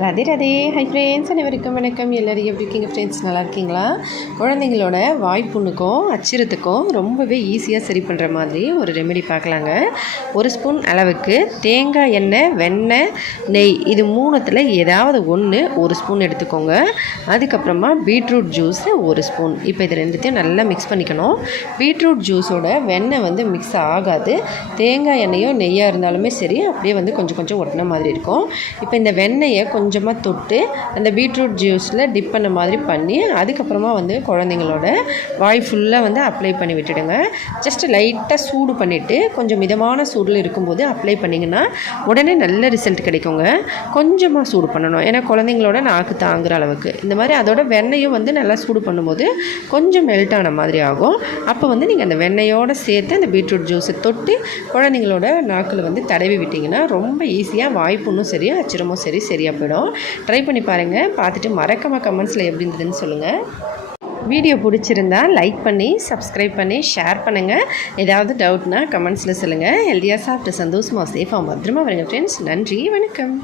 Radhe Radhe. Hi friends, அனைவருக்கும் வணக்கம். எல்லோரும் எப்படி இருக்கீங்க ஃப்ரெண்ட்ஸ்? நல்லா இருக்கீங்களா? குழந்தைங்களோட வாய்ப்புண்ணுக்கும் அச்சிரத்துக்கும் ரொம்பவே ஈஸியாக சரி பண்ணுற மாதிரி ஒரு ரெமெடி பார்க்கலாங்க. 1 ஸ்பூன் அளவுக்கு தேங்காய் எண்ணெய், வெண்ணெய், நெய் இது மூணுத்தில் ஏதாவது ஒன்று 1 ஸ்பூன் எடுத்துக்கோங்க. அதுக்கப்புறமா பீட்ரூட் ஜூஸ் 1 ஸ்பூன். இப்போ இது ரெண்டுத்தையும் நல்லா மிக்ஸ் பண்ணிக்கணும். பீட்ரூட் ஜூஸோட வெண்ணெய் மிக்ஸ் ஆகாது. தேங்காய் எண்ணெயோ நெய்யாக இருந்தாலுமே சரி, அப்படியே கொஞ்சம் கொஞ்சம் ஒட்டின மாதிரி இருக்கும். இப்போ இந்த வெண்ணெயை கொஞ்சமாக தொட்டு அந்த பீட்ரூட் ஜூஸில் டிப் பண்ண மாதிரி பண்ணி அதுக்கப்புறமா குழந்தைங்களோட வாய் ஃபுல்லாக அப்ளை பண்ணி விட்டுடுங்க. ஜஸ்ட் லைட்டாக சூடு பண்ணிவிட்டு கொஞ்சம் மிதமான சூடில் இருக்கும்போது அப்ளை பண்ணிங்கன்னா உடனே நல்ல ரிசல்ட் கிடைக்குங்க. கொஞ்சமாக சூடு பண்ணணும், ஏன்னா குழந்தைங்களோட நாக்கு தாங்குகிற அளவுக்கு. இந்த மாதிரி அதோட வெண்ணெயும் நல்லா சூடு பண்ணும்போது கொஞ்சம் மெல்ட் ஆன மாதிரி ஆகும். அப்போ நீங்கள் அந்த வெண்ணெயோடு சேர்த்து அந்த பீட்ரூட் ஜூஸை தொட்டு குழந்தைங்களோட நாக்கில் தடவி விட்டிங்கன்னா ரொம்ப ஈஸியாக வாய்ப்புண்ணும் சரி அச்சிரமும் சரி சரியாக போயிடும். ட்ரை பண்ணி பாருங்கள். பார்த்துட்டு மறக்காம கமெண்ட்ஸில் எப்படி இருந்ததுன்னு சொல்லுங்கள். வீடியோ பிடிச்சிருந்தா லைக் பண்ணி சப்ஸ்கிரைப் பண்ணி ஷேர் பண்ணுங்கள். ஏதாவது டவுட்னா கமெண்ட்ஸில் சொல்லுங்கள். ஹெல்த்தியாக சாப்பிட்டு சந்தோஷமாக சேஃபாக பத்திரமா வருங்க ஃப்ரெண்ட்ஸ். நன்றி, வணக்கம்.